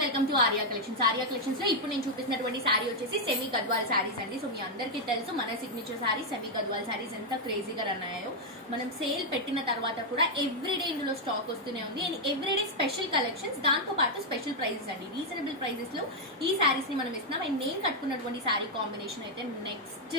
Welcome to Arya collections. Arya collections లో ఇప్పుడు నేను చూపిస్తున్నటువంటి శారీ వచ్చేసి సెమీ గద్వాల్ శారీస్ అండి. సో మీ అందరికీ తెలుసు మన సిగ్నేచర్ శారీ సెమీ గద్వాల్ శారీస్ ఎంత క్రేజీగా రన్ అయ్యాయో. మనం సేల్ పెట్టిన తర్వాత కూడా ఎవ్రీడే ఇందులో స్టాక్ వస్తూనే ఉంది. అండ్ ఎవ్రీడే స్పెషల్ కలెక్షన్స్, దాంతో పాటు స్పెషల్ ప్రైజెస్ అండి. రీజనబుల్ ప్రైజెస్ లో ఈ శారీస్ ని మనం ఇస్తున్నాం. అండ్ నేను కట్టుకున్నటువంటి శారీ కాంబినేషన్ అయితే నెక్స్ట్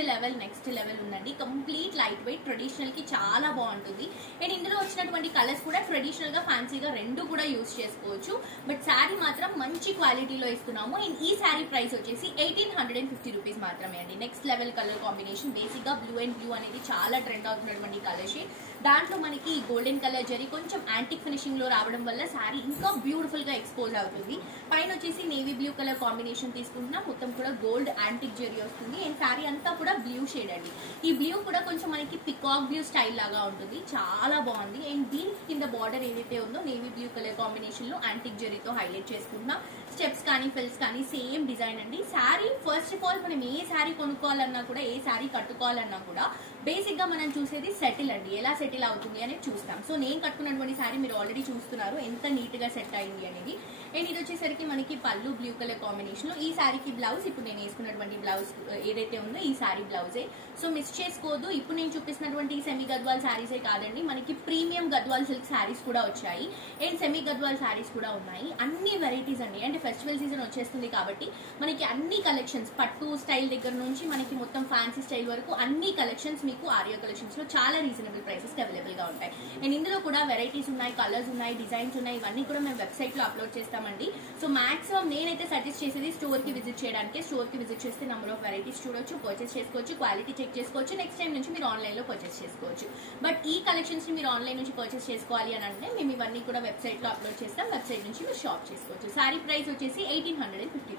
లెవెల్ ఉందండి. కంప్లీట్ లైట్ వెయిట్, ట్రెడిషనల్ కి చాలా బాగుంటుంది. అండ్ ఇందులో వచ్చినటువంటి కలర్స్ కూడా ట్రెడిషనల్ గా ఫ్యాన్సీగా రెండు కూడా యూజ్ చేసుకోవచ్చు. బట్ శారీ మాత్రం మంచి క్వాలిటీలో ఇస్తున్నాము. అండ్ ఈ శారీ ప్రైస్ వచ్చేసి 1850 రూపీస్ మాత్రమే అండి. Next level colour combination. Basic గా బ్లూ అండ్ బ్లూ అనేది చాలా ట్రెండ్ అవుతున్నటువంటి కలర్ షేడ్. దాంట్లో మనకి గోల్డెన్ కలర్ జరీ కొంచెం యాంటిక్ ఫినిషింగ్ లో రావడం వల్ల శారీ ఇంకా బ్యూటిఫుల్ గా ఎక్స్పోజ్ అవుతుంది. పైన వచ్చేసి నేవీ బ్లూ కలర్ కాంబినేషన్ తీసుకుంటున్నా. మొత్తం కూడా గోల్డ్ యాంటిక్ జరీ వస్తుంది. అండ్ శారీ అంతా కూడా బ్లూ షేడ్ అండి. ఈ బ్లూ కూడా కొంచెం మనకి పికాక్ బ్లూ స్టైల్ లాగా ఉంటుంది. చాలా బాగుంది. అండ్ దీనికి కింద బార్డర్ ఏదైతే ఉందో నేవీ బ్లూ కలర్ కాంబినేషన్ లో యాంటిక్ జరీతో హైలైట్ చేసుకుంటున్నా. స్టెప్స్ కానీ ఫిల్స్ కానీ సేమ్ డిజైన్ అండి. శారీ ఫస్ట్ ఆఫ్ ఆల్ మనం ఏ శారీ కొనుక్కోవాలన్నా కూడా, ఏ శారీ కట్టుకోవాలన్నా కూడా బేసిక్ గా మనం చూసేది సెటిల్ అండి. ఎలా సెటిల్ అవుతుంది అనేది చూస్తాం. సో నేను కట్టుకున్నటువంటి శారీ మీరు ఆల్రెడీ చూస్తున్నారు ఎంత నీట్ గా సెట్ అయింది అనేది. అండ్ ఇది వచ్చేసరికి మనకి పళ్ళు బ్లూ కలర్ కాంబినేషన్ లో. ఈ శారీకి బ్లౌజ్ ఇప్పుడు నేను వేసుకున్నటువంటి బ్లౌజ్ ఏదైతే ఉందో ఈ శారీ బ్లౌజే. సో మిస్ చేసుకోవద్దు. ఇప్పుడు నేను చూపిస్తున్నటువంటి సెమీ గద్వాల్ శారీసే కాదండి, మనకి ప్రీమియం గద్వాల్ సిల్క్ శారీస్ కూడా వచ్చాయి. అండ్ సెమీ గద్వాల్ శారీస్ కూడా ఉన్నాయి. అన్ని వెరైటీస్ అండి. అంటే ఫెస్టివల్ సీజన్ వచ్చేస్తుంది కాబట్టి మనకి అన్ని కలెక్షన్స్, పట్టు స్టైల్ దగ్గర నుంచి మనకి మొత్తం ఫ్యాన్సీ స్టైల్ వరకు అన్ని కలెక్షన్స్ మీకు ఆర్యా కలెక్షన్స్ లో చాలా రీజనబుల్ ప్రైసెస్ అవైలబుల్ గా ఉంటాయి. అండ్ ఇందులో కూడా వెరైటీస్ ఉన్నాయి, కలర్స్ ఉన్నాయి, డిజైన్స్ ఉన్నాయి. ఇవన్నీ కూడా మేము వెబ్సైట్ లో అప్లోడ్ చేస్తామండి. సో మాక్సిమం నేనైతే సజెస్ట్ చేసేది స్టోర్ కి విజిట్ చేయడానికి. స్టోర్ కి విజిట్ చేస్తే నెంబర్ ఆఫ్ వెరైటీస్ చూడొచ్చు, పర్చేస్ చేసుకోవచ్చు, క్వాలిటీ చెక్ చేసుకోవచ్చు. నెక్స్ట్ టైం నుంచి మీరు ఆన్లైన్ లో పర్చేస్ చేసుకోవచ్చు. బట్ ఈ కలెక్షన్స్ ని మీరు ఆన్లైన్ నుంచి పర్చేస్ చేసుకోవాలి అని అంటే మేము ఇవన్నీ కూడా వెబ్సైట్ లో అప్లోడ్ చేస్తాం. వెబ్సైట్ నుంచి మీరు షాప్ చేసుకోవచ్చు. శారీ ప్రైస్ వచ్చేసి 1850